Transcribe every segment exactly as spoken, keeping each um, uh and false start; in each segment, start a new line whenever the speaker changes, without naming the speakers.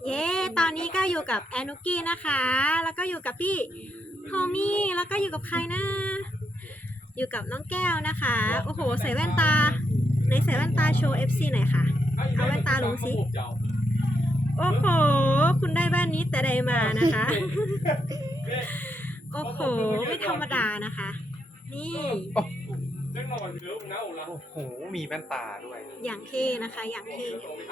เย้ ตอนนี้ก็อยู่กับแอนุกี้นะคะ แล้วก็อยู่กับพี่โทมี่ แล้วก็อยู่กับใครนะ อยู่กับน้องแก้วนะคะ โอ้โห ใส่แว่นตา ในใส่แว่นตาโชว์ เอฟ ซี หน่อยค่ะ เอาแว่นตาลงสิ โอ้โห คุณได้แว่นนี้แต่ใดมานะคะ โอ้โห ไม่ธรรมดานะคะ นี่
โอ้โห มีแว่นตาด้วย
อย่างเท่นะคะ อย่างเท่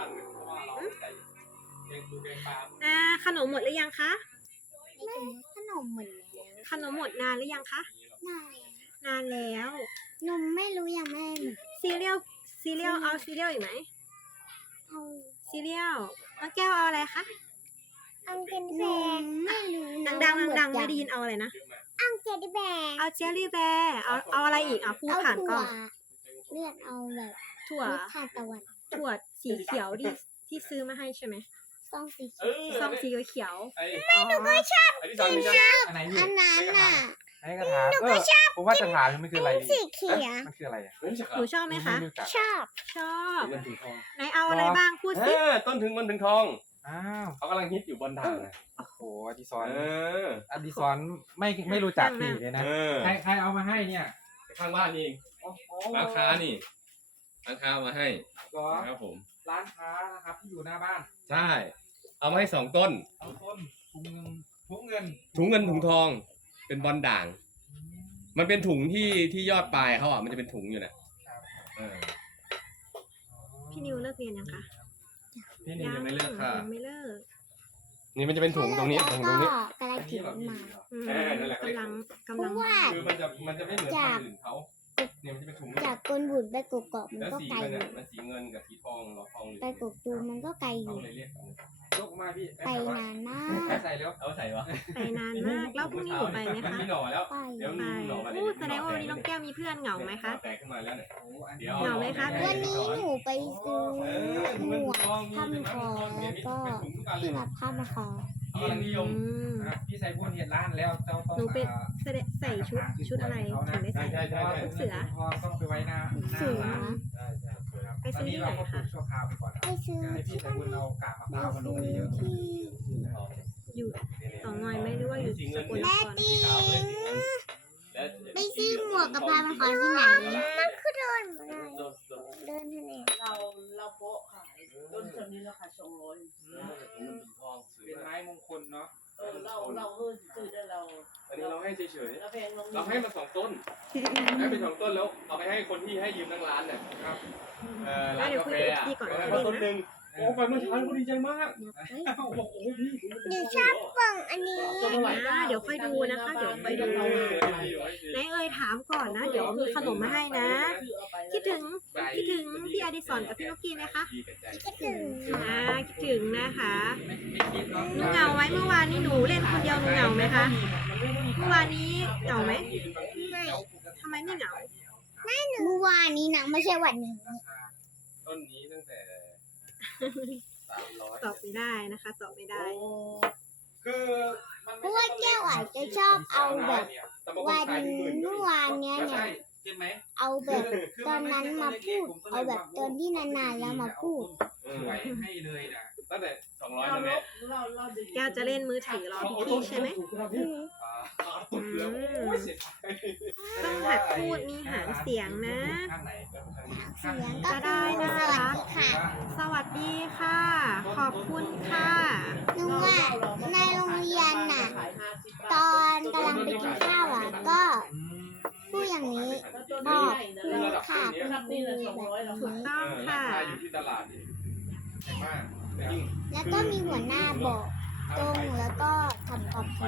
อ่าขนมหมดหรือยังคะ
ขนมหมดแล้ว
ขนมหมดนานหรือยังคะ
นาน
นานแล้ว
นมไม่รู้ยังไม่หมด
ซีเรียล ซีเรียล เอาซีเรียลอีกไหม
เอา
ซีเรียลน้องแก้วเอาอะไรคะ
เอาเจลลี่แบร์ไม่รู้นะ
ดัง
ว่าหม
ๆดังๆ
ยั
ไม่ได้ยินเอาอะไรนะ
เอาเจลลี่แบร์
เอาเจลลี่แบร์ เอาเอาอะไรอีกอ่ะพูด
เอา
ผ่าน
ถั่
ก่
ว
อน
เลือดเอาแบบ
ถั่ว
รสทานตะวัน
ถั่วสีเขียวที่ที่ซื้อมาให้ใช่ไหม
ซองสี
เอ
เขียว
อ
ซองสีเขียว
ไอ้
ไม่หนูก็ชอบ
ไอ้ที่สั่งนี่นะ
อันไหนพี่
อันนั้นน่ะ
อันนี้กระถางเออผมว่าจะถามมันคืออะไร
สีเขียว
มันคืออะไรอ่ะ
ไม่ใช่
หนูชอบไหมคะ
รู้จัก
ชอบ
ชอบ
เงินถึงทอง
ไหนเอาอะไรบ้างพูด
เอ
สิ
อต้นถึงมันถึงทอง
อ้าว
เขากำลังฮิตอยู่บนด่างนะ
โอ้โหอดิซอน
เออ
อดิซอนไม่ไม่รู้จักพี่เลยนะ
เออ
ใครใครเอามาให้เนี่ย
ข้างบ้านนี่เอง
โอ้โห
ร้านค้านี่ร้านค้าเอามาให้
เหรอ
ครับผม
ร้านค้านะครับที่อยู่หน้าบ้าน
ใช่ เอามาให้สองต้น
เอาต้นถุงเงินถุงเงิน
ถุงเงินถุงทอง เป็นบอลด่าง มันเป็นถุงที่ที่ยอดปลายเขาอ่ะมันจะเป็นถุงอยู่น่ะเออ
พี่นิวเลิกเรียนยังคะ
พี่นี่ยังไม่เลิกค่ะ
ยังไม่เลิก
นี่มันจะเป็นถุงตรงนี้ถุงตรงนี้
ก็กำลังถือมันมา
อืม
เออนั่นแหละ
กำลัง
เพ
กำลั
ราะ
ง
ว่า
คือมันจะมันจะไม่เหมือนคนอื่นเขาเนี่ยมันจะเป็นถุง
จากกลบุญไปกกอกมัน
แล้ว
ก็
สี
ไกล
มัน
อ
เนี่ย
ยู่
มันสีเงินกับสีทองหลอทองอยู่
ไปกกตูมมันก็ไกลอ
เขา
ยู่
เลยเรียกกัน
ยกมาพี่
ไปนานมาก
ใครใส่แล้ว
เอาใส่วะ
ไปนานมาก แล้วพรุ่งนี้หนูไปไหม
มัน
คะ
มีหน่อแล้ว
ไป
เดี๋ยว
ไป
มีหน่อมา
อู้แสดงว่าวันนี้น้องแก้วมีเพื่อนเหงาไหมคะ
แตกขึ้นมาแล้วเนี่ย
โอ้อัน
เดี๋
นี้
ยว
เหงาไหมคะ
วันนี้หนูไปซื้อ
เออ
หม
มัน
วก
ทองมีเป็น
ทำคอ
มี
แล้วก็
เป็นถุงทุกอันเล
ที่
ย
มาผ้ามาคอ
เขากำลังนิยม
อืม
อ่ะพี่ใส่บุญเห็ดร้านแล้วเจ้าต้อง
หนูเป็น
อ่า
ใส่ใส่ชุดชุดอะไรถึงได้ใส่
ใช่ใช่ใช่
ชุดเสือ
พอต้องไปไว้หน้าหน้า
เสือ
ร้านใช่ใช่ครับ
ไปซื้อที่ไหน
ตนนี้เราก็ปลู
คะ
กชั่วคราวไปก่อน
ไปซื้อ
ให้พี่ใส่บุญเอากาบมะพ
ไป
ร้าวมาล
ซื้
ง
อ
เยอะ
ที่
อยู่ต่องอยไหมหรือว่าอยู่สกลนคร
สีขาวเลยสีเงินและ
ไปซื้อหมวกกับผ้ามาคอที่ไหนมันคือเดินไม่ได้เดินที่ไหน
เราเราโปะขายต้นชนิดราคาสองร้อย
เป็นไม้มงคลเนาะ
เออเราเราเออซื้อได้เรา
อันนี้เราให้เฉย
เราแพงลง
ๆเราให้มาสองต้นให้ไปสองต้นแล้วเอาไปให้คนที่ให้ยืมทั้งร้านเนี่ยครับเออร้านกาแฟอ่ะเขาต้นหนึ่งโอ้ไปเมื่อเช้าเขาดีใจมากเขาบอกโอ้พี่
หนูชอบกล่องอันนี้
อ่าเดี๋ยวค่อยดูนะคะ เดี๋ยวค่อยดูไหนเอ่ยถามก่อนนะ เดี๋ยวมีขนมมาให้นะ คิดถึงคิดถึงพี่อดิศรกับพี่นกกี้ไหมคะ
คิดถึง
อ่าคิดถึงนะคะ
ไม่คิดเนาะ
หนูเหงาไหมเมื่อวานนี้หนูเล่นคนเดียวหนูเหงาไหมคะ เมื่อวานนี้เหงาไหม
ไม่
ทำไมไม่เหงา
เมื่อวานนี้นะไม่ใช่วันนี้
ต้นนี้ตั้งแต่สามร้อย
ตอบไม่ได้นะคะ ตอบไม่ได้
คือมัน
เพราะว่าแก้วอาจจะชอบเอาแบบวันเมื่อวานเนี้ย
ก็
เนี่
ใช่
ย
ใช่ไหม
เอาแบบตอนนั้นมาพูด เอาแบบตอนที่นานๆแล้วมาพูด
สวยให้เลยนะ
ตั้งแต่สองร้อย
เรา
นะ
ล
แม่
บเราเราดึง
แก้วจะเล่นมือถือรอพี่ๆใช่ไหม
อืม
อืมต้องหัดพูดมีหางเสียงนะ
ข้างไหน
เสียงก็
จะได้นะคะ
สวัสดีค่ะ
สวัสดีค่ะ ขอบคุณค่ะ
นึกว่าในโรงเรียนน่ะ ตอนกำลังไปกินข้าวอ่ะ ก็พูดอย่างนี้
ก็
พูดค่ะพูด
รับ
คุ
นี่
ย
ละ
แบ
สองร้อย
บ
เรา
ถูก
ขาย
ต้องค่ะ
อยู่ที่ตลาดใช่มากยิ่ง
แล้วก็มีหัวหน้าบอกตรงแล้วก็ทำขอบคุณ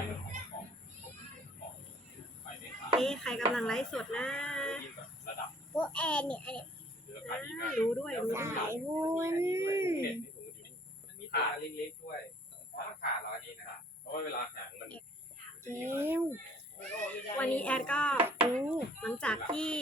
เอ๊ะใครกำลังไลฟ์สดนะ
ระดับ
พวกแอนเนี่ยอันเนี้ย
อ่ารู้ด้วยรู้ด้วย
สายบุญ
มันมีขาเล็กๆด้วยอ๋อขาเราอันนี้นะ
เพราะว่าเวลาหางมัน
เร็ว
วันนี้แอดก็
ดู
หลังจากที่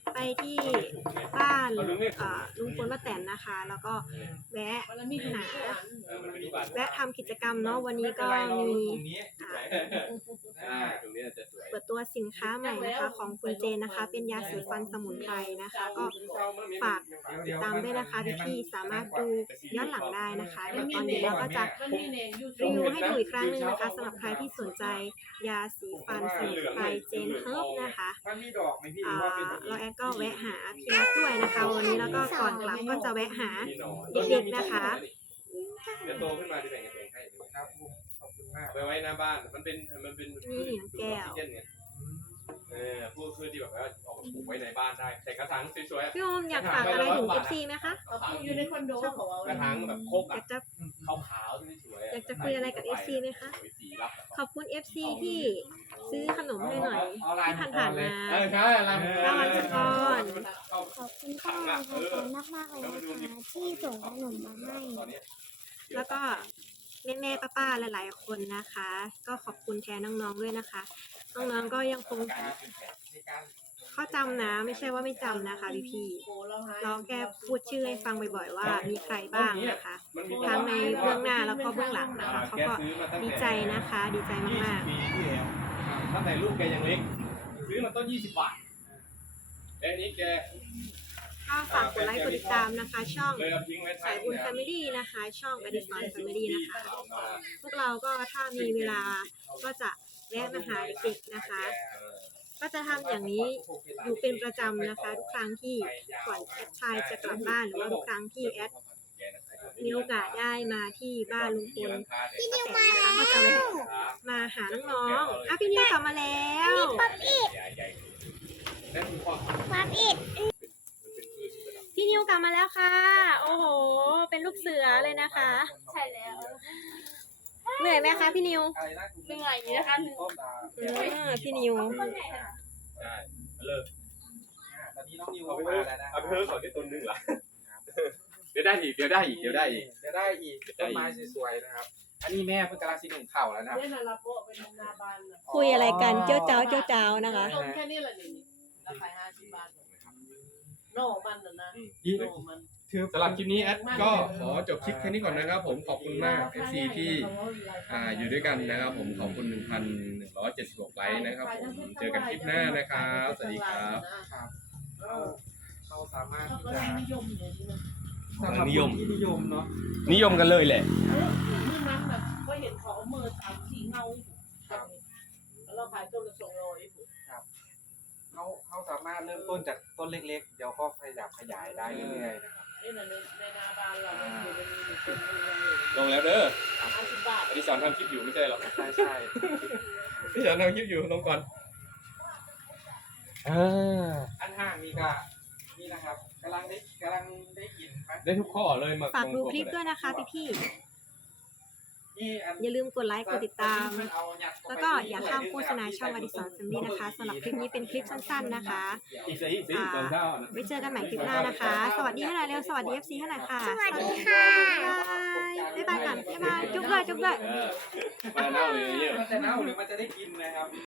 ไปที่บ้านเอ่อลุงพลป้าแตนนะคะ แล้วก็แวะ
มันมีหนา
เออมันเป็นที่บ้าน
แวะทำกิจกรรมเนาะวันนี้ก็มี
ตรงนี้
อ่า
อ่าตรงนี้จะสวย
เปิดตัวสินค้าใหม่นะคะของคุณเจนนะคะ เป็นยาสีฟันสมุนไพรนะคะ ก็ฝากติดตามด้วยนะคะพี่ๆสามารถดูย้อนหลังได้นะคะเดี๋ยวตอนนี้เราก็จะ
มันมีเนงอยู่
รีวิวให้ดูอีกครั้งหนึงนะคะสำหรับใครที่สนใจยาสีฟันสมุนไพรเจนเฮิร์บนะคะ
มันมีดอกไหมพี่ห
อ่า
รือว่าเป็นอย่าง
เรา
นี้
แอดก็แวะหาพี่นัทด้วยนะคะวันนี้แล้วก็ก่อนกลับก็จะแวะหา
มีหนอน
เด็กๆนะคะ
เดี๋ยวโตขึ้นมาจะแบ่งกันเองให้ดู
ครับผมขอบคุณมาก
เอาไปไว้หน้าบ้าน มันเป็น มันเป็น
นี่แก้ว
ดูดออกซิเจนเนี่ยเออพวกคือที่แบบว่าเอามาปลูกไว้ในบ้านได้ใส่กระถางสวยๆ
พี่โอมอยากฝากอะไรถึง เอฟ ซี ไหมคะ
อยู่ในคอนโดของเรา
กระถางแบบโคก
อ
อ่ะ
ยากจะ
ขาวๆสวยๆ
อยากจะคุยอะไรกับ เอฟ ซี ไหมคะ
สีรับ
ขอบคุณ เอฟ ซี ที่ซื้อขนมให้หน่อย
เอาไล
ที่
น์
ผ่านๆมา
เออใช่อะไร
ข้าววันสกร
ขอบคุณค่ะขอบคุณมากมากๆเลยนะคะที่ส่งขนมมาให้
ตอนนี้
แล้วก็แม่แม่ป้าป้าๆหลายๆคนนะคะ ก็ขอบคุณแทนน้องๆด้วยนะคะ น้องๆก็ยังคง
ในการ
เขาจำนะ ไม่ใช่ว่าไม่จำนะคะพี่พี่ๆเราแค่พูดชื่อให้ฟังบ่อยๆว่ามีใครบ้างนะคะ
มันมี
ทั้งในเบื้องหน้าแล้วก็เบื้องหลังนะคะเขาก็ดีใจนะคะ ดีใจมาก
ปีที่แล้วตั้งแต่ลูกแกยังเล็ก ซื้อมาต้นยี่สิบบาทแล้วนี้แก
ๆก็ฝากกดไลค์กดติดตามนะคะ ช่อง
เลยเอาทิ้งไว้
สายบุญแฟมิลี่นะคะ ช่องอดิสรแฟมิลี่นะคะ พวกเราก็ถ้ามีเวลาก็จะแวะมาหาเด็กๆนะคะ ก็จะทำอย่างนี้อยู่เป็นประจำนะคะ ทุกครั้งที่ก่อนแอดชายจะกลับบ้านหรือว่าทุกครั้งที่แอดมีโอกาสได้มาที่บ้านลุงพลป้าแตนนะคะก็จะแวะมาหาน้องๆอ่ะพี่นิวกลับมาแล้ว
นั่นคือความ
ความอิด
พี่นิวกลับมาแล้วค่ะ โอ้โห เป็นลูกเสือเลยนะคะ
ใช่แล้ว
เหนื่อยไหมคะพี่นิว
อะไรนะ
เหนื่อยนะคะ
อืมพี่นิว
ใช่เลิก
ตอนนี้น้องนิว
เอาไป
มา
เพิ่ม
แล้วนะ
เอาไปเพิ่มก่อนที่ต้นนึงเหรอเดี๋ยวได้อีก เดี๋ยวได้อีก เดี๋ยวได้อีก
จะได้อีกต้นไม้สวยๆนะครับ อันนี้แม่เพิ่งกำลังสิหนึ่งเข่าแล้วนะครับ
เล่นอะไรโปะเป็นนาบาน
คุยอะไรกันเจ้าเจ้าเจ้าเจ้านะคะ
ต้นแค่นี้แหละนี่ราคาห้าสิบบาทโน่มันนะนะ
ที่
โน่มัน
สำหรับคลิปนี้แอดก็ขอจบคลิปแค่นี้ก่อนนะครับผมขอบคุณมาก เอฟ ซี ที่อ่าอยู่ด้วยกันนะครับผมขอบคุณ หนึ่งพันหนึ่งร้อยเจ็ดสิบหก ไลค์นะครับผมเจอกันคลิปหน้านะครับสวัสดีครับ
เขาสามารถ
เขา
ที่
ก็
จะ
นิยมอย่างนี้นะ
สำหรับคนที่นิยมเนาะ
นิยมกันเลยแหละ
เมื่อนั้นแบบก็เห็นเขาเอามือสามสี่เงาแล้วเราขายต้นละสองร้อย
เขาเขาสามารถเริ่มต้นจากต้นเล็กๆ เดี๋ยวก็ขยับขยายได้เรื่อยๆนะครับ
นี่นะในนาบานเราอยู่ในนี้เป็นเงินเลย
ลงแล้วเด้อ
ห้าสิบบาท
อดิสรทำคลิปอยู่ไม่ใช่หรอ
ใช่ใช่
อดิสรทำคลิปอยู่ลงก่อนอ่า
อันห้างนี่ก็นี่นะครับกำลังได้กำลังได้กินไหม
ได้ทุกข้อเลยมา
ฝากดูคลิปด้วยนะคะพี่
นี่อัน
ๆอย่าลืมกดไลค์กดติดตาม
เอายัดเข้
แล้ว
ไป
ก็อย่าข้ามโฆษณาช่องอดิสรแฟมิลี่นะคะสำหรับคลิปนี้เป็นคลิปสั้นๆนะคะ
อีกสิอีกสิตอนเช้านะ
ไว้เจอกันใหม่คลิปหน้านะคะ สวัสดีให้หน่อยเร็ว สวัสดี เอฟ ซี ให้หน่อยค่ะ
สวัสดีค่ะ
บ๊ายบายบ๊ายบายก่อนบ๊ายบาย จุ๊บด้วยจุ๊บด้วย
เออมาเน่าเลยเนี่ย
มันจะเน่าหรือมันจะได้กินนะครับ